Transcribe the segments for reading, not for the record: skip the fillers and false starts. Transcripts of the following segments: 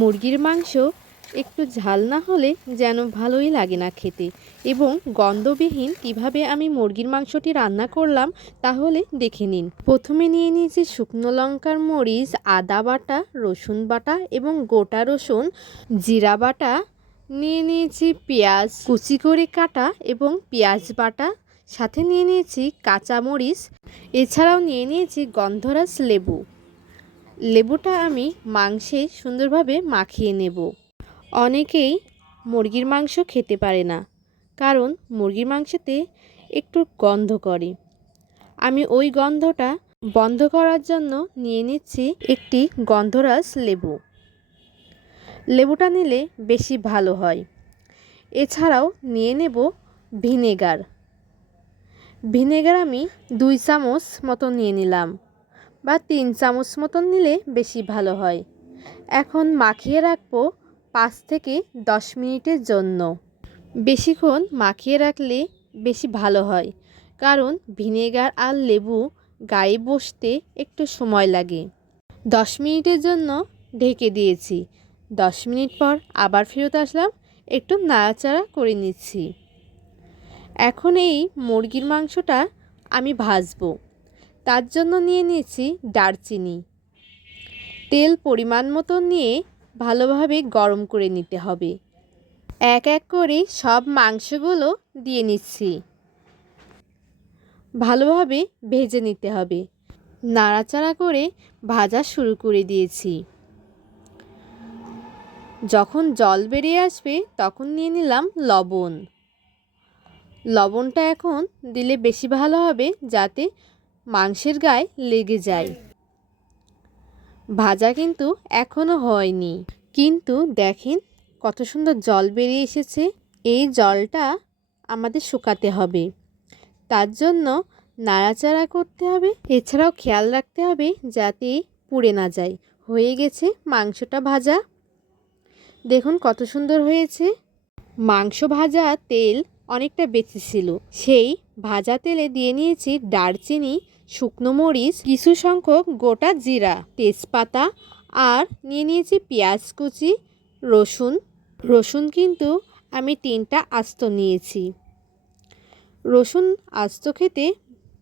মুরগির মাংস একটু ঝাল না হলে যেন ভালোই লাগে না খেতে। এবং গন্ধবিহীন কিভাবে আমি মুরগির মাংসটি রান্না করলাম তাহলে দেখে নিন। প্রথমে নিয়ে নিয়েছি শুকনো লঙ্কার মরিচ, আদা বাটা, রসুন বাটা এবং গোটা রসুন, জিরা বাটা, নিয়ে নিয়েছি পেঁয়াজ কুচি করে কাটা এবং পেঁয়াজ বাটা, সাথে নিয়ে নিয়েছি কাঁচামরিচ, এছাড়াও নিয়ে নিয়েছি গন্ধরাজ লেবু। লেবুটা আমি মাংসে সুন্দরভাবে মাখিয়ে নেব। অনেকেই মুরগির মাংস খেতে পারে না, কারণ মুরগির মাংসতে একটু গন্ধ করে। আমি ওই গন্ধটা বন্ধ করার জন্য নিয়ে নিচ্ছি একটি গন্ধরাজ লেবু। লেবুটা নিলে বেশি ভালো হয়। এছাড়াও নিয়ে নেব ভিনেগার। ভিনেগার আমি 2 চামচ মতো নিয়ে নিলাম, বা 3 চামচ মতন নিলে বেশি ভালো হয়। এখন মাখিয়ে রাখবো 5 থেকে 10 মিনিটের জন্য। বেশিক্ষণ মাখিয়ে রাখলে বেশি ভালো হয়, কারণ ভিনেগার আর লেবু গায়ে বসতে একটু সময় লাগে। 10 মিনিটের জন্য ঢেকে দিয়েছি। 10 মিনিট পর আবার ফেরত আসলাম, একটু নাড়াচাড়া করে নিচ্ছি। এখন এই মুরগির মাংসটা আমি ভাজবো। তার জন্য নিয়ে নিয়েছি দারচিনি। তেল পরিমাণ মতো নিয়ে ভালোভাবে গরম করে নিতে হবে। এক এক করে সব মাংসগুলো দিয়ে নিচ্ছি। ভালোভাবে ভেজে নিতে হবে। নাড়াচাড়া করে ভাজা শুরু করে দিয়েছি। যখন জল বেরিয়ে আসবে তখন নিয়ে নিলাম লবণ। লবণটা এখন দিলে বেশি ভালো হবে, যাতে মাংসের গায়ে লেগে যায়। ভাজা কিন্তু এখনো হয়নি, কিন্তু দেখেন কত সুন্দর জল বেরিয়ে এসেছে। এই জলটা আমাদের শুকাতে হবে, তার জন্য নাড়াচাড়া করতে হবে। এছাড়াও খেয়াল রাখতে হবে যাতে পুড়ে না যায়। হয়ে গেছে মাংসটা ভাজা। দেখুন কত সুন্দর হয়েছে। মাংস ভাজা তেল অনেকটা বেঁচে ছিল, সেই ভাজা তেলে দিয়ে নিয়েছি দারচিনি, শুকনো মরিচ, কিছু সংখ্যক গোটা জিরা, তেজপাতা, আর নিয়ে নিয়েছি পেঁয়াজ কুচি, রসুন কিন্তু আমি 3টা আস্ত নিয়েছি। রসুন আস্ত খেতে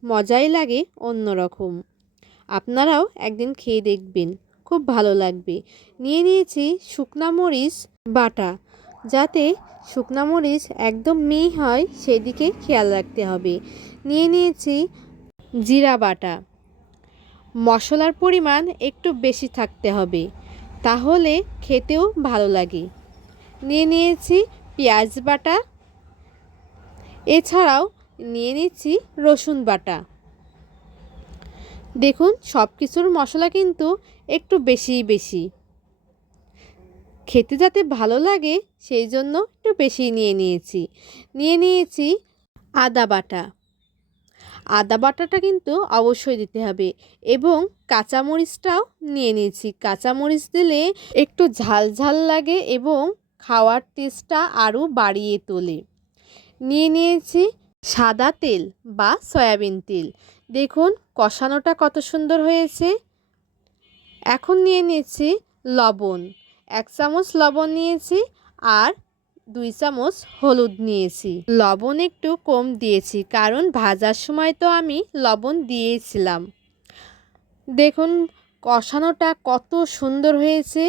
মজাই লাগে অন্যরকম। আপনারাও একদিন খেয়ে দেখবেন, খুব ভালো লাগবে। নিয়ে নিয়েছি শুকনা মরিচ বাটা, যাতে শুকনা মরিচ একদম মিহি হয় সেদিকে খেয়াল রাখতে হবে। নিয়ে নিয়েছি জিরা বাটা। মশলার পরিমাণ একটু বেশি থাকতে হবে, তাহলে খেতেও ভালো লাগে। নিয়ে নিয়েছি পেঁয়াজ বাটা, এছাড়াও নিয়ে নিচ্ছি রসুন বাটা। দেখুন সব কিছুর মশলা কিন্তু একটু বেশি খেতে যাতে ভালো লাগে সেই জন্য একটু বেশি নিয়ে নিয়েছি আদা বাটা। আদা বাটাটা কিন্তু অবশ্যই দিতে হবে, এবং কাঁচামরিচটাও নিয়ে নিয়েছি। কাঁচামরিচ দিলে একটু ঝাল ঝাল লাগে এবং খাওয়ার টেস্টটা আরও বাড়িয়ে তোলে। নিয়ে নিয়েছি সাদা তেল বা সয়াবিন তেল। দেখুন কষানোটা কত সুন্দর হয়েছে। এখন নিয়ে নিয়েছি লবণ। 1 চামচ লবণ নিয়েছি, আর 2 চামচ হলুদ নিয়েছি। লবণ একটু কম দিয়েছি, কারণ ভাজার সময় তো আমি লবণ দিয়েছিলাম। দেখুন কষানোটা কত সুন্দর হয়েছে।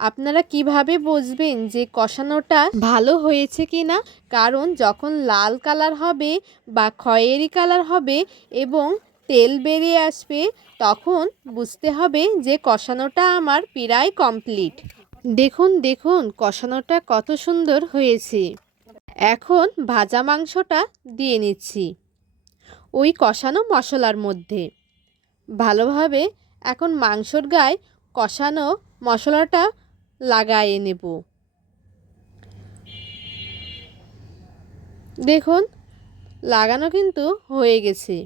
আপনারা কিভাবে বুঝবেন যে কষানোটা ভালো হয়েছে কি না? কারণ যখন লাল কালার হবে বা খয়েরি কালার হবে এবং তেল বেরিয়ে আসবে, তখন বুঝতে হবে যে কষানোটা আমার প্রায় কমপ্লিট। দেখুন কষানোটা কত সুন্দর হয়েছে। এখন ভাজা মাংসটা দিয়ে নিচ্ছি ওই কষানো মশলার মধ্যে। ভালোভাবে এখন মাংসর গায়ে কষানো মশলাটা লাগায়ে নেব। দেখুন লাগানো কিন্তু হয়ে গেছে।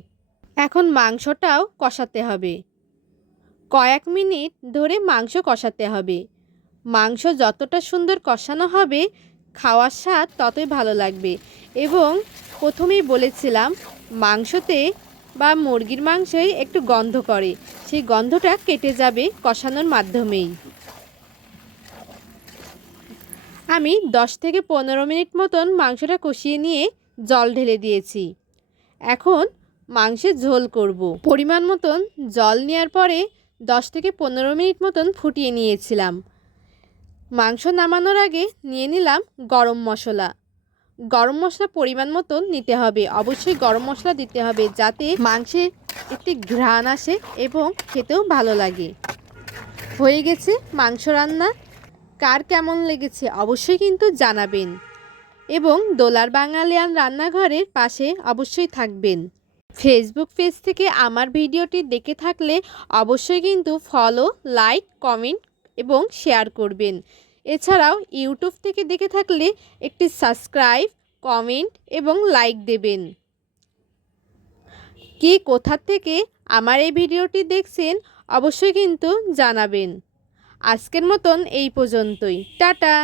এখন মাংসটাও কষাতে হবে। কয়েক মিনিট ধরে মাংস কষাতে হবে। মাংস যতটা সুন্দর কষানো হবে, খাওয়ার স্বাদ ততই ভালো লাগবে। এবং প্রথমেই বলেছিলাম মাংসতে বা মুরগির মাংসই একটু গন্ধ করে, সেই গন্ধটা কেটে যাবে কষানোর মাধ্যমেই। আমি 10 থেকে 15 মিনিট মতন মাংসটা কষিয়ে নিয়ে জল ঢেলে দিয়েছি। এখন মাংসের ঝোল করব। পরিমাণ মতন জল নেওয়ার পরে 10 থেকে 15 মিনিট মতন ফুটিয়ে নিয়েছিলাম। মাংস নামানোর আগে নিয়ে নিলাম গরম মশলা। গরম মশলা পরিমাণ মতন নিতে হবে। অবশ্যই গরম মশলা দিতে হবে যাতে মাংসের একটি ঘ্রাণ আসে এবং খেতেও ভালো লাগে। হয়ে গেছে মাংস রান্না। কার কেমন লেগেছে অবশ্যই কিন্তু জানাবেন এবং দোলার বাঙালিয়ান রান্নাঘরের পাশে অবশ্যই থাকবেন। ফেসবুক পেজ থেকে আমার ভিডিওটি দেখে থাকলে অবশ্যই কিন্তু ফলো, লাইক, কমেন্ট এবং শেয়ার করবেন। এছাড়াও ইউটিউব থেকে দেখে থাকলে একটি সাবস্ক্রাইব, কমেন্ট এবং লাইক দেবেন। কে কোথা থেকে আমার এই ভিডিওটি দেখছেন অবশ্যই কিন্তু জানাবেন। আজকের মতন এই পর্যন্তই। টাটা।